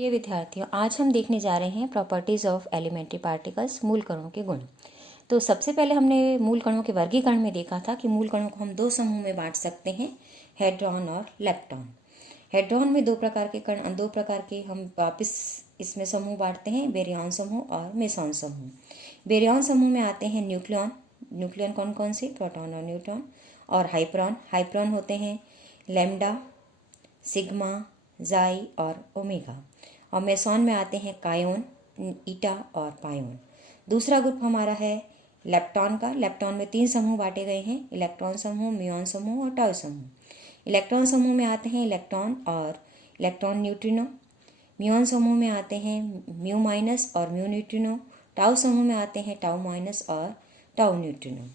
प्रिय विद्यार्थियों, आज हम देखने जा रहे हैं प्रॉपर्टीज़ ऑफ एलिमेंट्री पार्टिकल्स, मूल कणों के गुण। तो सबसे पहले हमने मूल कणों के वर्गीकरण में देखा था कि मूल कणों को हम दो समूह में बांट सकते हैं, हेड्रॉन और लेप्टॉन। हेड्रॉन में दो प्रकार के हम वापस इसमें समूह बांटते हैं, बेरियॉन समूह और मेसॉन समूह। बेरियॉन समूह में आते हैं न्यूक्लियॉन। न्यूक्लियॉन कौन कौन से? प्रोटॉन और न्यूट्रॉन। और हाइप्रॉन। हाइप्रॉन होते हैं लैम्डा, सिग्मा, जाई और ओमेगा। और मेसॉन में आते हैं कायोन, ईटा और पायोन। दूसरा ग्रुप हमारा है लेप्टॉन का। लेप्टॉन में तीन समूह बांटे गए हैं, इलेक्ट्रॉन समूह, म्यूऑन समूह और टाउ समूह। इलेक्ट्रॉन समूह में आते हैं इलेक्ट्रॉन और इलेक्ट्रॉन न्यूट्रिनो। म्यूऑन समूह में आते हैं म्यू माइनस और म्यू न्यूट्रिनो। टाउ समूह में आते हैं टाउ माइनस और टाउ न्यूट्रिनो।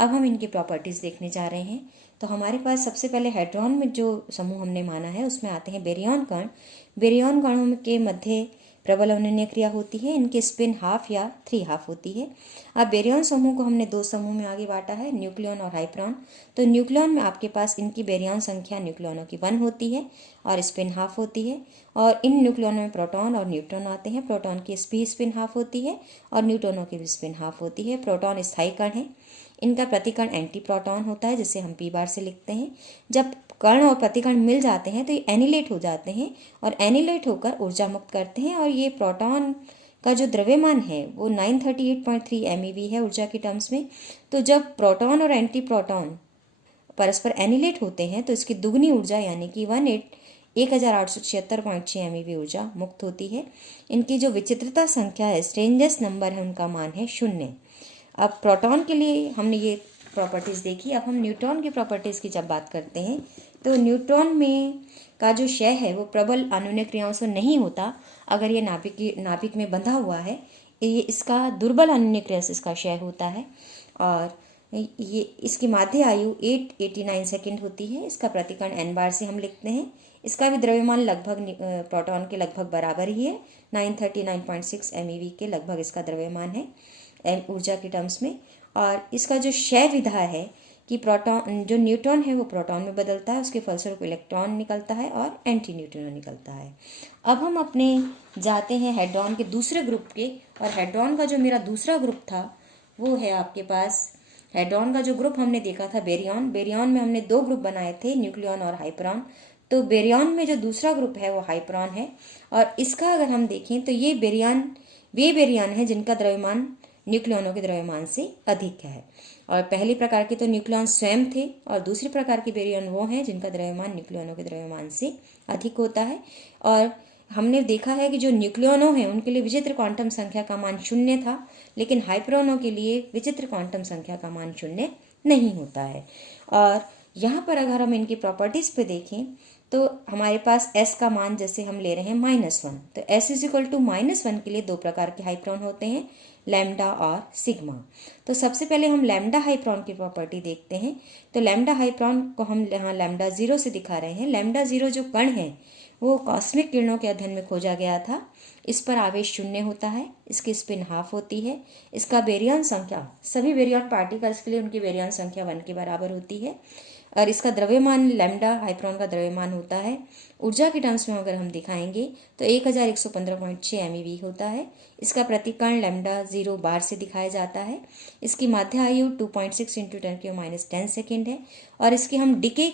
अब हम इनकी प्रॉपर्टीज़ देखने जा रहे हैं। तो हमारे पास सबसे पहले हेड्रॉन में जो समूह हमने माना है उसमें आते हैं बेरियॉन कण। बेरियॉन कणों के मध्य प्रबल अनन्य क्रिया होती है, इनकी स्पिन हाफ या 3½ होती है। अब बेरियॉन समूह को हमने दो समूह में आगे बांटा है, न्यूक्लियॉन और हाइप्रॉन। तो न्यूक्लियॉन में आपके पास इनकी बेरियॉन संख्या न्यूक्लियॉनों की 1 होती है और स्पिन हाफ होती है। और इन न्यूक्लियॉनों में प्रोटॉन और न्यूट्रॉन आते हैं। प्रोटॉन की भी स्पिन हाफ होती है और न्यूट्रॉनों की भी स्पिन हाफ होती है। प्रोटॉन स्थायी कण है, इनका प्रतिकण एंटी प्रोटॉन होता है, जिसे हम p बार से लिखते हैं। जब कण और प्रतिकण मिल जाते हैं तो ये एनिलेट हो जाते हैं और एनिलेट होकर ऊर्जा मुक्त करते हैं। और ये प्रोटॉन का जो द्रव्यमान है वो 938.3 MeV है ऊर्जा की टर्म्स में। तो जब प्रोटॉन और एंटी प्रोटॉन परस्पर एनिलेट होते हैं तो इसकी दुगनी ऊर्जा यानी कि 1876.6 MeV ऊर्जा मुक्त होती है। इनकी जो विचित्रता संख्या है, स्ट्रेंजेस्ट नंबर है, उनका मान है 0। अब प्रोटॉन के लिए हमने ये प्रॉपर्टीज़ देखी। अब हम न्यूट्रॉन की प्रॉपर्टीज़ की जब बात करते हैं तो न्यूट्रॉन में का जो क्षय है वो प्रबल अनुनय क्रियाओं से नहीं होता। अगर ये नाभिक में बंधा हुआ है, ये इसका दुर्बल अनुनय क्रिया से इसका क्षय होता है। और ये इसकी माध्य आयु 889 सेकेंड होती है। इसका प्रतिकण n बार से हम लिखते हैं। इसका भी द्रव्यमान लगभग प्रोटॉन के लगभग बराबर ही है, 939.6 MeV के लगभग इसका द्रव्यमान है ऊर्जा की टर्म्स में। और इसका जो क्षय विधा है कि प्रोटॉन जो न्यूट्रॉन है वो प्रोटॉन में बदलता है, उसके फलस्वरूप इलेक्ट्रॉन निकलता है और एंटी न्यूट्रिनो निकलता है। अब हम अपने जाते हैं हेड्रॉन के दूसरे ग्रुप के। और हेड्रॉन का जो मेरा दूसरा ग्रुप था वो है आपके पास, हेड्रॉन का जो ग्रुप हमने देखा था बेरियॉन। बेरियॉन में हमने दो ग्रुप बनाए थे, न्यूक्लियॉन और हाइप्रॉन। तो बेरियॉन में जो दूसरा ग्रुप है वो हाइप्रॉन है। और इसका अगर हम देखें तो ये वे बेरियॉन है जिनका द्रव्यमान न्यूक्लियॉनों के द्रव्यमान से अधिक है। और पहली प्रकार के तो न्यूक्लियॉन स्वयं थे और दूसरी प्रकार के बेरियॉन वो हैं जिनका द्रव्यमान न्यूक्लियॉनों के द्रव्यमान से अधिक होता है। और हमने देखा है कि जो न्यूक्लियॉनों हैं उनके लिए विचित्र क्वांटम संख्या का मान 0 था, लेकिन हाइप्रॉनों के लिए विचित्र क्वांटम संख्या का मान 0 नहीं होता है। और यहाँ पर अगर हम इनकी प्रॉपर्टीज़ पे देखें तो हमारे पास s का मान जैसे हम ले रहे हैं -1, तो s = -1 के लिए दो प्रकार के हाइप्रॉन होते हैं, लैम्डा और सिग्मा। तो सबसे पहले हम लैम्डा हाइप्रॉन की प्रॉपर्टी देखते हैं। तो लैम्डा हाइप्रॉन को हम यहाँ लैम्डा 0 से दिखा रहे हैं। लैम्डा 0 जो कण है वो कॉस्मिक किरणों के अध्ययन में खोजा गया था। इस पर आवेश 0 होता है, इसकी स्पिन हाफ होती है, इसका बेरियॉन संख्या सभी बेरियॉन पार्टिकल्स के लिए उनकी बेरियॉन संख्या 1 के बराबर होती है। और इसका द्रव्यमान लैम्डा हाइप्रॉन का द्रव्यमान होता है, ऊर्जा के टर्म्स में अगर हम दिखाएंगे तो 1115.6 MeV होता है। इसका प्रतिकण लैम्डा 0 बार से दिखाया जाता है। इसकी माध्य आयु 2.6 × 10⁻10 सेकेंड है। और इसकी हम डिके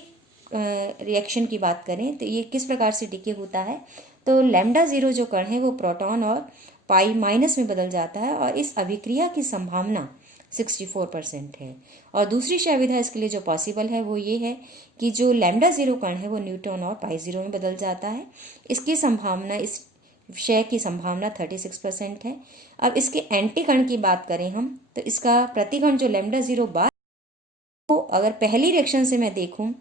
रिएक्शन की बात करें तो ये किस प्रकार से डिके होता है, तो लैम्डा 0 जो कण है वो प्रोटॉन और पाई माइनस में बदल जाता है और इस अभिक्रिया की संभावना 64% है। और दूसरी क्षय विधा इसके लिए जो पॉसिबल है वो ये है कि जो लैम्डा 0 कण है वो न्यूट्रॉन और पाई 0 में बदल जाता है। इसकी संभावना, इस क्षय की संभावना 36% है। अब इसके एंटी कण की बात करें हम तो इसका प्रतिकण जो लैम्डा 0 बार, तो अगर पहली रिएक्शन से मैं देखूं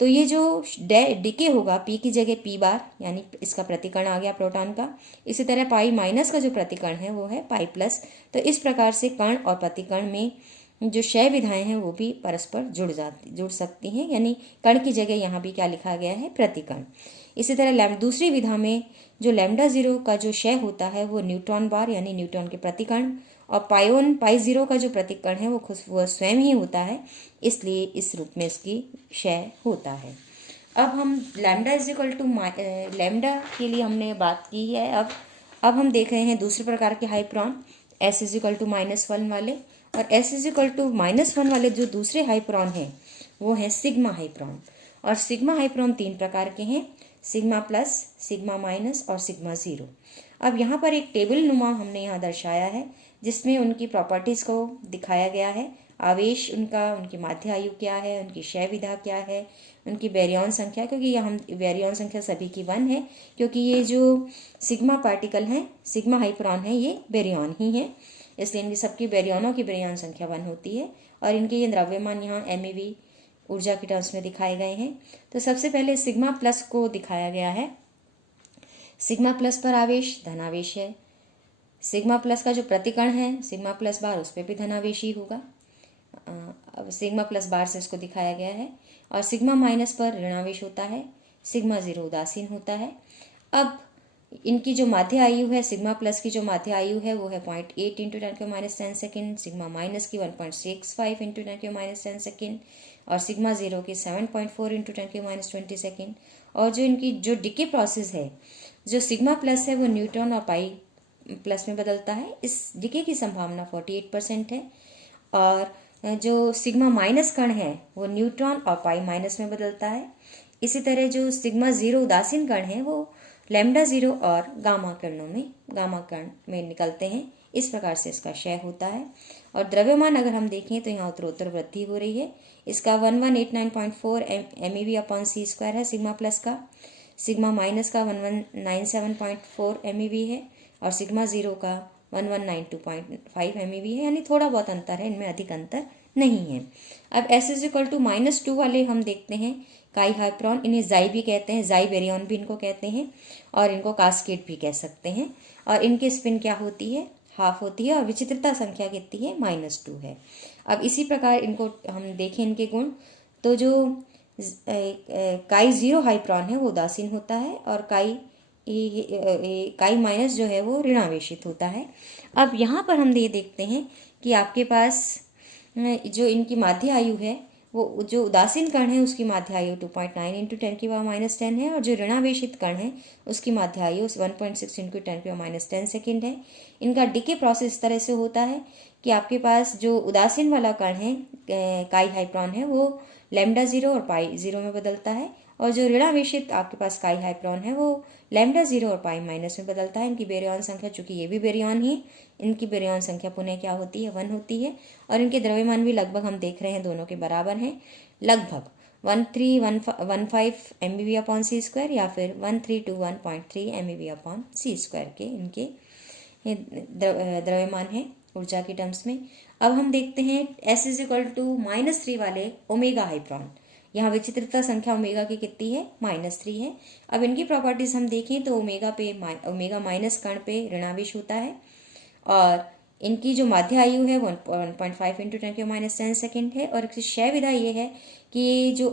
तो ये जो डिके होगा p की जगह p बार, यानी इसका प्रतिकण आ गया प्रोटॉन का। इसी तरह पाई माइनस का जो प्रतिकण है वो है पाई प्लस। तो इस प्रकार से कण और प्रतिकण में जो क्षय विधाएं हैं वो भी परस्पर जुड़ सकती हैं, यानी कण की जगह यहाँ भी क्या लिखा गया है, प्रतिकण। इसी तरह दूसरी विधा में जो लैम्डा 0 का जो क्षय होता है वो न्यूट्रॉन बार यानी न्यूट्रॉन के प्रतिकण, और पाई 0 का जो प्रतिकण है वो स्वयं ही होता है, इसलिए इस रूप में इसकी क्षय होता है। अब हम lambda is equal to lambda के लिए हमने बात की है। अब हम देख रहे हैं दूसरे प्रकार के हाइप्रॉन, एस इज इक्वल टू -1 वाले। और एस इज इक्वल टू -1 वाले जो दूसरे हाइप्रॉन हैं वो हैं सिग्मा हाइप्रॉन। और सिग्मा हाइप्रॉन 3 प्रकार के हैं, सिग्मा प्लस, सिग्मा माइनस और सिग्मा ज़ीरो। अब यहाँ पर एक टेबल नुमा हमने यहाँ दर्शाया है जिसमें उनकी प्रॉपर्टीज़ को दिखाया गया है। आवेश उनका, उनकी माध्य आयु क्या है, उनकी क्षय विधा क्या है, उनकी बैरियन संख्या, क्योंकि ये हम बैरियन संख्या सभी की 1 है, क्योंकि ये जो सिग्मा पार्टिकल हैं, सिग्मा हाइप्रॉन है, ये बैरियन ही है, इसलिए इनकी सबकी बैरियनों की बैरियन संख्या 1 होती है। और इनके ये द्रव्यमान यहाँ MeV ऊर्जा के टर्म्स में दिखाए गए हैं। तो सबसे पहले सिग्मा प्लस को दिखाया गया है। सिग्मा प्लस पर आवेश धनावेश है। सिग्मा प्लस का जो प्रतिकण है सिग्मा प्लस बार, उस पर भी धनावेश ही होगा। अब सिग्मा प्लस बार से इसको दिखाया गया है। और सिग्मा माइनस पर ऋणावेश होता है, सिग्मा ज़ीरो उदासीन होता है। अब इनकी जो माध्य आयु है, सिग्मा प्लस की जो माध्य आयु है वो है 0.8 इंटू 10⁻10 सेकेंड, सिग्मा माइनस की 1.65 इंटू 10⁻10 सेकेंड, और सिग्मा ज़ीरो की 7.4 इंटू 10⁻20 सेकेंड। और जो इनकी जो डिके प्रोसेस है, जो सिग्मा प्लस है वो न्यूट्रॉन और पाई प्लस में बदलता है, इस डिके की संभावना 48% है। और जो सिग्मा माइनस कण है वो न्यूट्रॉन और पाई माइनस में बदलता है। इसी तरह जो सिग्मा ज़ीरो उदासीन कण है वो लैम्डा ज़ीरो और गामा कण में निकलते हैं। इस प्रकार से इसका क्षय होता है। और द्रव्यमान अगर हम देखें तो यहाँ उत्तरोत्तर वृद्धि हो रही है। इसका 1189.4 MeV/c² है सिग्मा प्लस का, सिग्मा माइनस का 1197.4 MeV है, और सिग्मा ज़ीरो का 1192.5 MeV है, यानी थोड़ा बहुत अंतर है, इनमें अधिक अंतर नहीं है। अब S इज इक्वल टू -2 वाले हम देखते हैं काई हाइप्रॉन, इन्हें जाई भी कहते हैं, जाई बैरियन भी इनको कहते हैं, और इनको कास्केड भी कह सकते हैं। और इनकी स्पिन क्या होती है, हाफ होती है, और विचित्रता संख्या कितनी है, -2 है। अब इसी प्रकार इनको हम देखें इनके गुण, तो जो काई ज़ीरो हाइप्रॉन है वो उदासीन होता है, और काई माइनस जो है वो ऋणावेशित होता है। अब यहाँ पर हम ये देखते हैं कि आपके पास जो इनकी माध्य आयु है वो जो उदासीन कण है उसकी माध्य आयु 2.9 इंटू 10⁻10 है, और जो ऋणावेशित कण है उसकी माध्य आयु 1.6 इंटू 10⁻10 सेकेंड है। इनका डिके प्रोसेस इस तरह से होता है कि आपके पास जो उदासीन वाला कण है काई हाइप्रॉन है वो लैम्डा ज़ीरो और पाई ज़ीरो में बदलता है, और जो ऋणावेशित आपके पास काई हाइप्रॉन है वो लैम्डा ज़ीरो और पाई माइनस में बदलता है। इनकी बैरियन संख्या, चूंकि ये भी बैरियन ही, इनकी बैरियन संख्या पुनः क्या होती है, 1 होती है। और इनके द्रव्यमान भी लगभग हम देख रहे हैं दोनों के बराबर हैं, लगभग 1315 MeV/c² या फिर 1321.3 MeV/c² के इनके द्रव्यमान है ऊर्जा के टर्म्स में। अब हम देखते हैं S इज इक्वल टू -3 वाले ओमेगा हाइप्रॉन। यहाँ विचित्रता संख्या ओमेगा की कितनी है, -3 है। अब इनकी प्रॉपर्टीज हम देखें तो ओमेगा माइनस कण पे ऋणावेश होता है, और इनकी जो माध्य आयु है 1.5 इंटू 10⁻10 सेकेंड है। और इसकी क्षय विधा ये है कि जो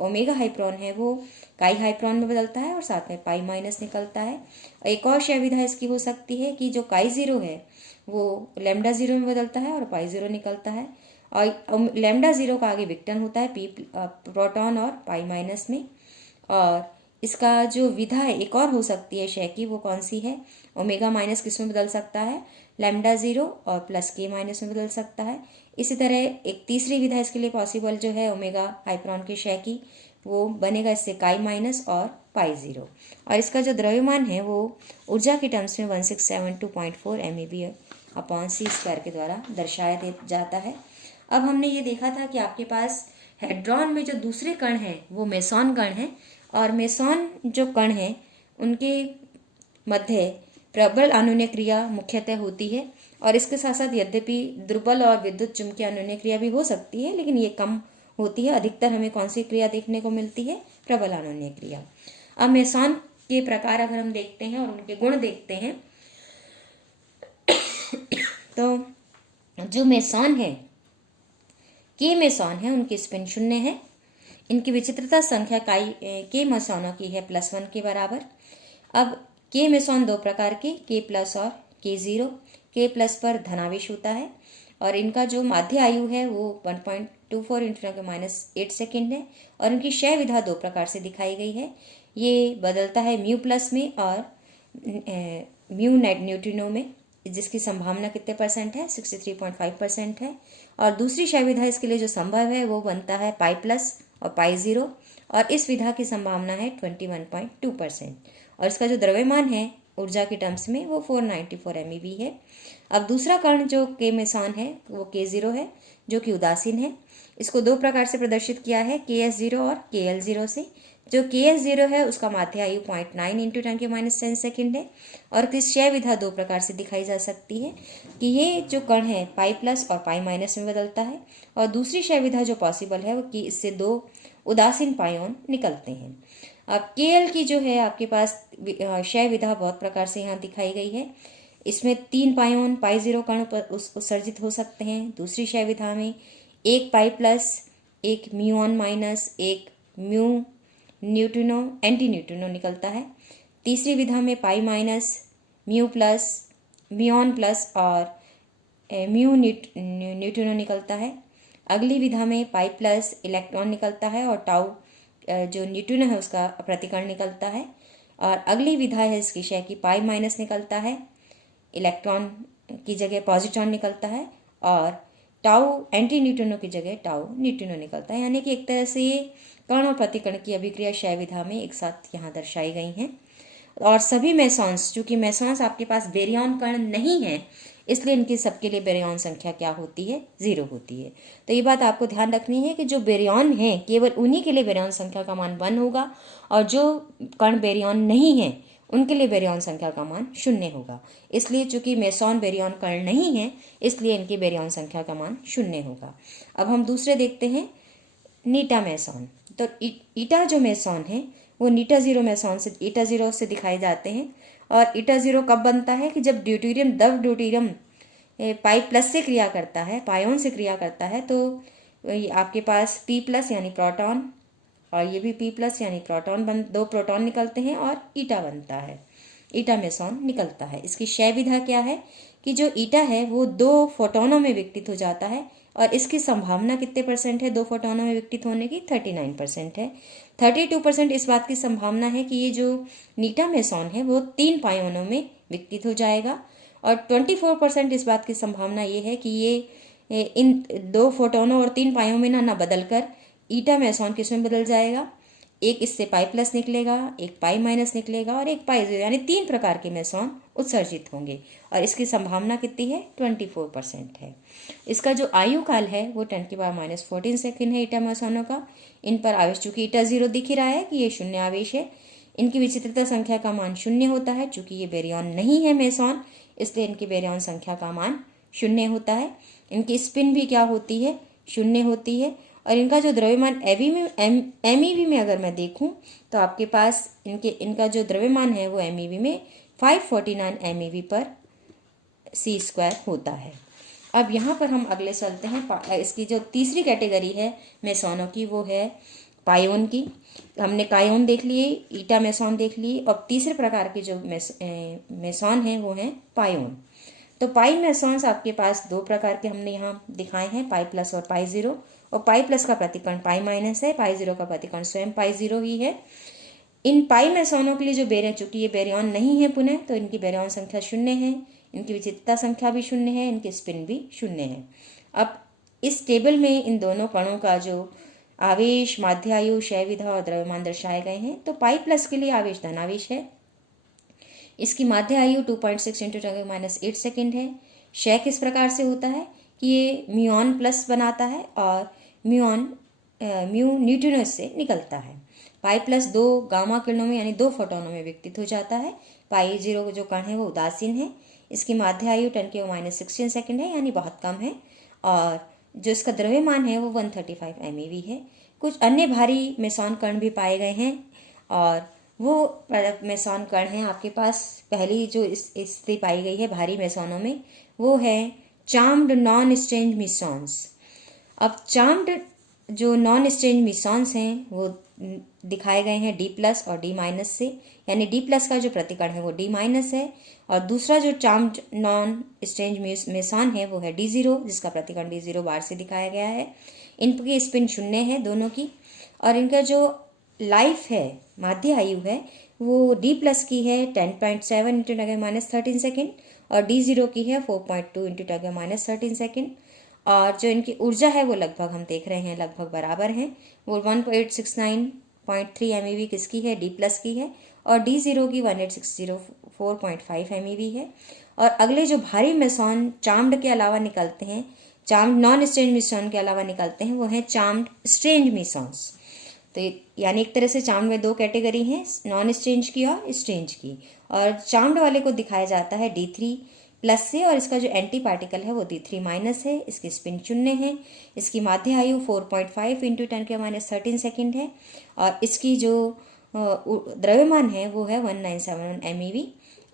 ओमेगा हाइप्रॉन है वो काई हाइप्रॉन में बदलता है और साथ में पाई माइनस निकलता है। एक और क्षय विधा इसकी हो सकती है कि जो काई ज़ीरो है वो लैम्डा ज़ीरो में बदलता है और पाई ज़ीरो निकलता है, और लैम्डा ज़ीरो का आगे विक्टर्न होता है पी प्रोटॉन और पाई माइनस में। और इसका जो विधा है एक और हो सकती है क्षय की, वो कौन सी है, ओमेगा माइनस किस में बदल सकता है, लैम्डा ज़ीरो और प्लस के माइनस में बदल सकता है। इसी तरह एक तीसरी विधा इसके लिए पॉसिबल जो है ओमेगा हाइप्रॉन के क्षय की, वो बनेगा इससे काई माइनस और पाई ज़ीरो। और इसका जो द्रव्यमान है वो ऊर्जा के टर्म्स में 1672.4 MeV/c² के द्वारा दर्शाया जाता है। अब हमने ये देखा था कि आपके पास हेड्रॉन में जो दूसरे कण हैं वो मेसॉन कण हैं, और मेसॉन जो कण हैं उनके मध्य प्रबल अनुनय क्रिया मुख्यतः होती है, और इसके साथ साथ यद्यपि दुर्बल और विद्युत चुम्बकीय अनुनय क्रिया भी हो सकती है, लेकिन ये कम होती है। अधिकतर हमें कौन सी क्रिया देखने को मिलती है, प्रबल अनुनय क्रिया। अब मेसॉन के प्रकार अगर हम देखते हैं और उनके गुण देखते हैं तो जो मेसॉन है, के मेसॉन है, उनकी स्पिन 0 है। इनकी विचित्रता संख्या के मेसॉनों की है +1 के बराबर। अब के मेसॉन 2 प्रकार के प्लस और के ज़ीरो। के प्लस पर धनावेश होता है, और इनका जो माध्य आयु है वो 1.24 इंटू 10⁻8 सेकेंड है। और इनकी क्षय विधा दो प्रकार से दिखाई गई है। ये बदलता है म्यू प्लस में और म्यू न्यूट्रिनो में, जिसकी संभावना कितने परसेंट है, 63.5% है। और दूसरी क्षय विधा इसके लिए जो संभव है वो बनता है पाई प्लस और पाई जीरो, और इस विधा की संभावना है 21.2%। और इसका जो द्रव्यमान है ऊर्जा के टर्म्स में वो 494 MeV है। अब दूसरा कण जो के मेसॉन है वो K0 है, जो कि उदासीन है। इसको दो प्रकार से प्रदर्शित किया है, KS0 और KL0 से। जो KS0 है उसका माध्य आयु 0.9 इंटू 10⁻10 सेकेंड है। और किस क्षय विधा दो प्रकार से दिखाई जा सकती है कि ये जो कण है पाई प्लस और पाई माइनस में बदलता है, और दूसरी क्षय विधा जो पॉसिबल है वो कि इससे दो उदासीन पायोन निकलते हैं। अब KL की जो है आपके पास क्षय विधा बहुत प्रकार से यहाँ दिखाई गई है। इसमें 3 पायोन पाई जीरो कण उत्सर्जित हो सकते हैं। दूसरी क्षय विधा में एक पाई प्लस, एक म्यूऑन माइनस, एक म्यू न्यूट्रिनो एंटी न्यूट्रिनो निकलता है। तीसरी विधा में pi minus, mu plus, muon plus और म्यू न्यूट्रिनो निकलता है। अगली विधा में पाई प्लस इलेक्ट्रॉन निकलता है और टाउ जो न्यूट्रिनो है उसका प्रतिकरण निकलता है। और अगली विधा है इसकी क्षय की पाई माइनस निकलता है, इलेक्ट्रॉन की जगह पॉजिट्रॉन निकलता है, और टाउ एंटी न्यूट्रिनो की जगह टाउ न्यूट्रिनो निकलता है। यानी कि एक तरह से ये कण और प्रतिकण की अभिक्रिया क्षय विधा में एक साथ यहाँ दर्शाई गई हैं। और सभी मेसॉन्स, चूंकि मेसॉन्स आपके पास बेरियॉन कण नहीं है, इसलिए इनकी सबके लिए बेरियॉन संख्या क्या होती है, 0 होती है। तो ये बात आपको ध्यान रखनी है कि जो बेरियॉन है केवल उन्हीं के लिए बेरियॉन संख्या का मान 1 होगा, और जो कण बेरियॉन नहीं है उनके लिए बेरियॉन संख्या का मान 0 होगा। इसलिए चूंकि मेसॉन बेरियॉन कण नहीं है, इसलिए इनकी बेरियॉन संख्या का मान 0 होगा। अब हम दूसरे देखते हैं, नीटा मेसॉन। तो ईटा जो मेसॉन है वो नीटा जीरो मेसॉन से, ईटा जीरो से दिखाए जाते हैं। और ईटा जीरो कब बनता है कि जब ड्यूटेरियम ड्यूटेरियम पाई प्लस से क्रिया करता है, पायोन से क्रिया करता है, तो आपके पास P प्लस यानी प्रोटॉन, और ये भी P प्लस यानी प्रोटॉन दो प्रोटॉन निकलते हैं और ईटा बनता है, ईटा मेसॉन निकलता है। इसकी क्षय विधा क्या है कि जो ईटा है वो 2 फोटोनों में विघटित हो जाता है, और इसकी संभावना कितने परसेंट है 2 फोटोनों में विघटित होने की, 39% है। 32% इस बात की संभावना है कि ये जो नीटा मेसॉन है वो 3 पायोनों में विघटित हो जाएगा, और 24% इस बात की संभावना ये है कि ये इन 2 फोटोनों और 3 पायों में ना बदलकर ईटा मेसॉन किसमें बदल जाएगा, एक इससे पाई प्लस निकलेगा, एक पाई माइनस निकलेगा और एक पाई जीरो, यानी 3 प्रकार के मेसॉन उत्सर्जित होंगे, और इसकी संभावना कितनी है, 24% है। इसका जो आयु काल है वो 10⁻14 सेकेंड है ईटा मेसॉनों का। इन पर आवेश, चूंकि ईटा जीरो दिख ही रहा है कि ये 0 आवेश है, इनकी विचित्रता संख्या का मान 0 होता है। चूंकि ये बेरियॉन नहीं है मेसॉन, इसलिए इनकी बेरियॉन संख्या का मान 0 होता है। इनकी स्पिन भी क्या होती है, 0 होती है। और इनका जो द्रव्यमान MEV में अगर मैं देखूं तो आपके पास इनका जो द्रव्यमान है वो MEV में 549 MEV पर C² होता है। अब यहाँ पर हम अगले चलते हैं। इसकी जो तीसरी कैटेगरी है मेसॉनों की वो है पायोन की। हमने कायोन देख लिए, ईटा मेसॉन देख लिए, और तीसरे प्रकार के जो मेसॉन हैं वो हैं पायोन। तो पाई मेसॉन्स आपके पास 2 प्रकार के हमने यहाँ दिखाए हैं, पाई प्लस और पाई जीरो। और पाई प्लस का प्रतिकरण पाई माइनस है, पाई जीरो का प्रतिकरण स्वयं पाई जीरो ही है। इन पाई मेसॉनों के लिए जो बेरियन, चूंकि ये बेरियॉन नहीं है पुनः, तो इनकी बेरियॉन संख्या 0 है, इनकी विचित्रता संख्या भी 0 है, इनकी स्पिन भी 0 है। अब इस टेबल में इन दोनों कणों का जो आवेश, माध्य आयु, क्षय विधा और द्रव्यमान दर्शाए गए हैं। तो पाई प्लस के लिए आवेश धनावेश है, इसकी माध्य आयु 2.6 इंटू 10⁻8 सेकेंड है। क्षय किस प्रकार से होता है कि ये म्यूऑन प्लस बनाता है और म्यू न्यूट्रिनो से निकलता है। पाई प्लस 2 गामा किरणों में यानी 2 फोटोनों में विघटित हो जाता है। पाई जीरो जो कण है वो उदासीन है, इसकी माध्य आयु 10⁻16 सेकेंड है, यानी बहुत कम है। और जो इसका द्रव्यमान है वो 135 MeV है। कुछ अन्य भारी मेसॉन कण भी पाए गए हैं, और वो मेसॉन कण हैं आपके पास। पहली जो स्थिति पाई गई है भारी मेसॉनों में वो है चार्म्ड नॉन स्ट्रेंज मेसॉन्स। अब चार्म्ड जो नॉन स्ट्रेंज मिसॉन्स हैं वो दिखाए गए हैं D प्लस और D माइनस से, यानी D प्लस का जो प्रतिकण है वो D माइनस है, और दूसरा जो चार्म्ड नॉन स्ट्रेंज मेसॉन है वो है D0, जिसका प्रतिकण D0 बार से दिखाया गया है। इनकी स्पिन शून्य है दोनों की, और इनका जो लाइफ है, माध्य आयु है, वो D प्लस की है 10.7 इंटू 10⁻13 सेकेंड, और D0 की है 4.2 इंटू 10⁻13 सेकेंड। और जो इनकी ऊर्जा है वो लगभग हम देख रहे हैं लगभग बराबर हैं। वो 1869.3 MeV किसकी है, D प्लस की है, और D0 की 1864.5 MeV है। और अगले जो भारी मेसॉन चार्म्ड के अलावा निकलते हैं, चार्म्ड नॉन स्ट्रेंज मेसॉन के अलावा निकलते हैं, वो हैं चार्म्ड स्ट्रेंज मेसॉन्स। तो यानी एक तरह से चार्म्ड में दो कैटेगरी हैं, नॉन स्ट्रेंज की और स्ट्रेंज की। और चार्म्ड वाले को दिखाया जाता है D3 प्लस से, और इसका जो एंटी पार्टिकल है वो D3 माइनस है। इसकी स्पिन शून्य है। इसकी माध्य आयु 4.5 इंटू 10⁻13 सेकेंड है, और इसकी जो द्रव्यमान है वो है 1971 MeV।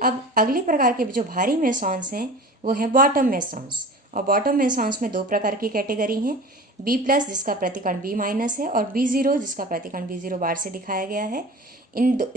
अब अगले प्रकार के जो भारी मेसॉन्स हैं वो हैं बॉटम मेसॉन्स, और बॉटम मेसॉन्स में दो प्रकार की कैटेगरी हैं, B प्लस जिसका प्रतिकण B माइनस है, और B0 जिसका प्रतिकण B0 बार से दिखाया गया है।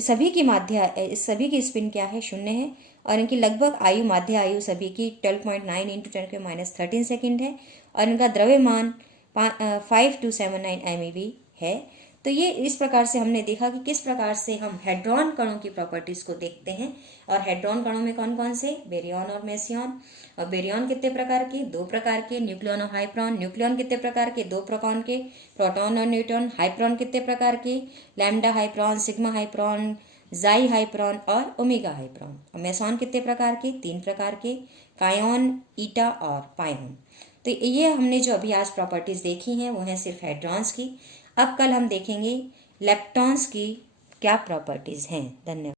सभी की स्पिन क्या है, शून्य है, और इनकी लगभग आयु, माध्य आयु सभी की 12.9 इंटू 10⁻13 सेकेंड है, और इनका द्रव्यमान 5279 MeV है। तो ये इस प्रकार से हमने देखा कि किस प्रकार से हम हेड्रॉन कणों की प्रॉपर्टीज को देखते हैं। और हेड्रॉन कणों में कौन कौन से, बेरियन और मेसियन। और बेरियन कितने प्रकार के, दो प्रकार के, न्यूक्लियन और हाइप्रॉन। न्यूक्लियन कितने प्रकार के, दो प्रकार के, प्रोटॉन और न्यूट्रॉन। हाइप्रॉन कितने प्रकार के, लैम्डा हाइप्रॉन, सिग्मा हाइप्रॉन, जाई हाइप्रॉन और ओमेगा हाइप्रॉन। और मेसॉन कितने प्रकार के, तीन प्रकार के, कायोन, ईटा और पायोन। तो ये हमने जो अभी आज प्रॉपर्टीज देखी हैं वो हैं सिर्फ हेड्रॉन्स की। अब कल हम देखेंगे लेप्टॉन्स की क्या प्रॉपर्टीज हैं। धन्यवाद।